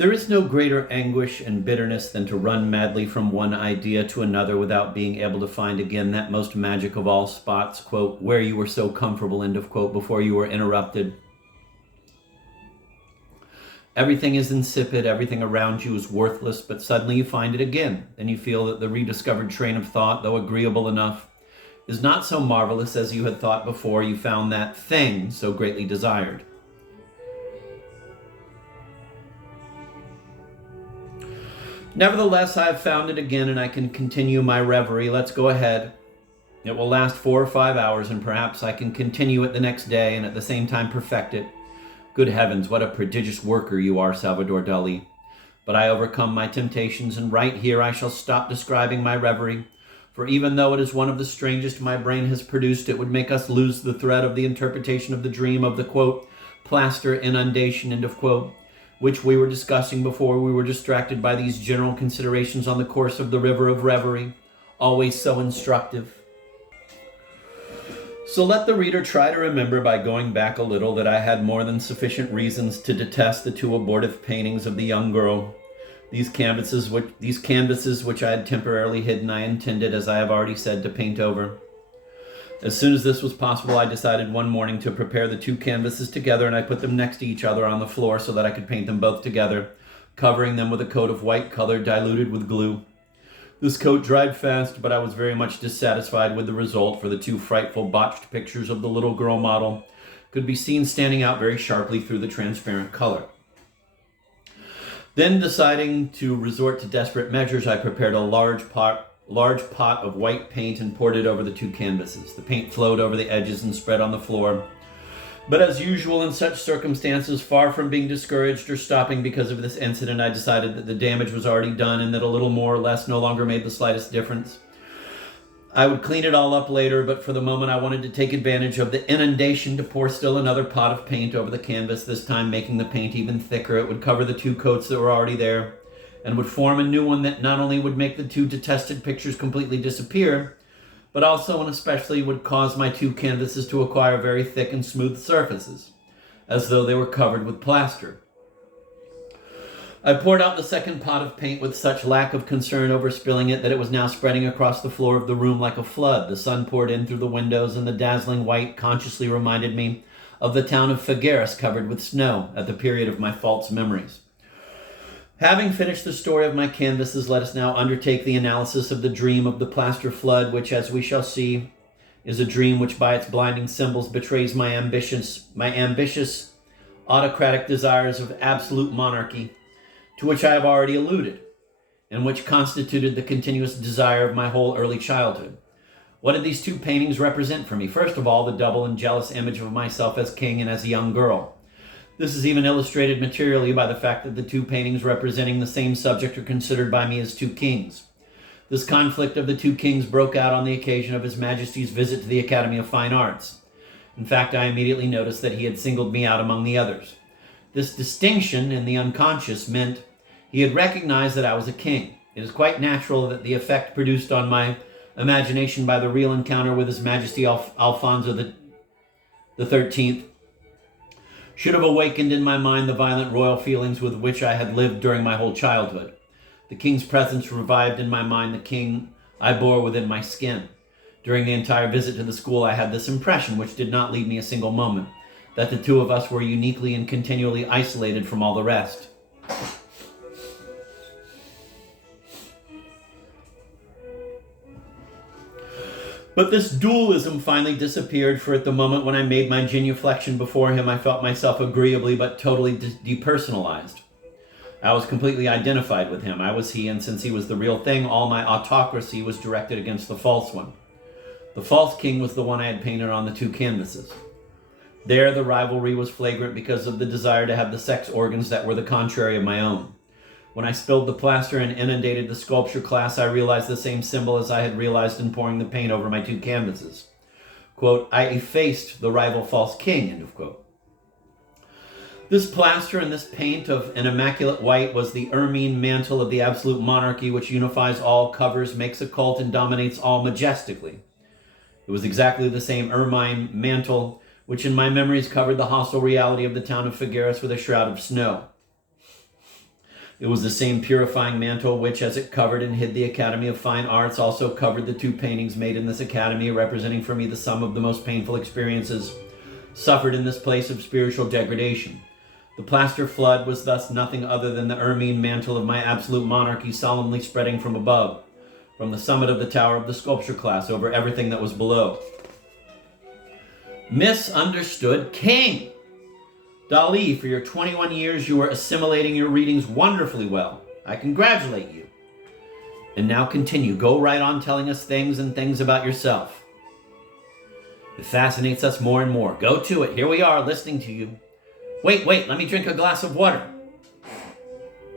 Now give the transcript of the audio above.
There is no greater anguish and bitterness than to run madly from one idea to another without being able to find again that most magic of all spots, quote, where you were so comfortable, end of quote, before you were interrupted. Everything is insipid, everything around you is worthless, but suddenly you find it again, and you feel that the rediscovered train of thought, though agreeable enough, is not so marvelous as you had thought before you found that thing so greatly desired. Nevertheless, I have found it again, and I can continue my reverie. Let's go ahead. It will last 4 or 5 hours, and perhaps I can continue it the next day and at the same time perfect it. Good heavens, what a prodigious worker you are, Salvador Dali. But I overcome my temptations, and right here I shall stop describing my reverie. For even though it is one of the strangest my brain has produced, it would make us lose the thread of the interpretation of the dream of the, quote, plaster inundation, end of quote, which we were discussing before we were distracted by these general considerations on the course of the river of reverie, always so instructive. So let the reader try to remember by going back a little that I had more than sufficient reasons to detest the 2 abortive paintings of the young girl. These canvases which I had temporarily hidden, I intended, as I have already said, to paint over. As soon as this was possible, I decided one morning to prepare the 2 canvases together, and I put them next to each other on the floor so that I could paint them both together, covering them with a coat of white color diluted with glue. This coat dried fast, but I was very much dissatisfied with the result, for the 2 frightful botched pictures of the little girl model could be seen standing out very sharply through the transparent color. Then, deciding to resort to desperate measures, I prepared a large pot of white paint and poured it over the 2 canvases. The paint flowed over the edges and spread on the floor. But as usual in such circumstances, far from being discouraged or stopping because of this incident, I decided that the damage was already done and that a little more or less no longer made the slightest difference. I would clean it all up later, but for the moment I wanted to take advantage of the inundation to pour still another pot of paint over the canvas, this time making the paint even thicker. It would cover the 2 coats that were already there, and would form a new one that not only would make the 2 detested pictures completely disappear, but also and especially would cause my 2 canvases to acquire very thick and smooth surfaces, as though they were covered with plaster. I poured out the second pot of paint with such lack of concern over spilling it that it was now spreading across the floor of the room like a flood. The sun poured in through the windows, and the dazzling white consciously reminded me of the town of Figueras covered with snow at the period of my false memories. Having finished the story of my canvases, let us now undertake the analysis of the dream of the plaster flood, which, as we shall see, is a dream which by its blinding symbols betrays my ambitious autocratic desires of absolute monarchy, to which I have already alluded, and which constituted the continuous desire of my whole early childhood. What did these 2 paintings represent for me? First of all, the double and jealous image of myself as king and as a young girl. This is even illustrated materially by the fact that the 2 paintings representing the same subject are considered by me as 2 kings. This conflict of the 2 kings broke out on the occasion of His Majesty's visit to the Academy of Fine Arts. In fact, I immediately noticed that he had singled me out among the others. This distinction in the unconscious meant he had recognized that I was a king. It is quite natural that the effect produced on my imagination by the real encounter with His Majesty Alfonso the 13th should have awakened in my mind the violent royal feelings with which I had lived during my whole childhood. The king's presence revived in my mind the king I bore within my skin. During the entire visit to the school, I had this impression, which did not leave me a single moment, that the 2 of us were uniquely and continually isolated from all the rest. But this dualism finally disappeared, for at the moment when I made my genuflection before him, I felt myself agreeably but totally depersonalized. I was completely identified with him. I was he, and since he was the real thing, all my autocracy was directed against the false one. The false king was the one I had painted on the 2 canvases. There the rivalry was flagrant because of the desire to have the sex organs that were the contrary of my own. When I spilled the plaster and inundated the sculpture class, I realized the same symbol as I had realized in pouring the paint over my 2 canvases. Quote, I effaced the rival false king, end of quote. This plaster and this paint of an immaculate white was the ermine mantle of the absolute monarchy, which unifies all, covers, makes a cult, and dominates all majestically. It was exactly the same ermine mantle which in my memories covered the hostile reality of the town of Figueras with a shroud of snow. It was the same purifying mantle which, as it covered and hid the Academy of Fine Arts, also covered the 2 paintings made in this academy, representing for me the sum of the most painful experiences suffered in this place of spiritual degradation. The plaster flood was thus nothing other than the ermine mantle of my absolute monarchy solemnly spreading from above, from the summit of the tower of the sculpture class over everything that was below. Misunderstood king! Dali, for your 21 years, you are assimilating your readings wonderfully well. I congratulate you. And now continue. Go right on telling us things and things about yourself. It fascinates us more and more. Go to it. Here we are, listening to you. Wait, let me drink a glass of water.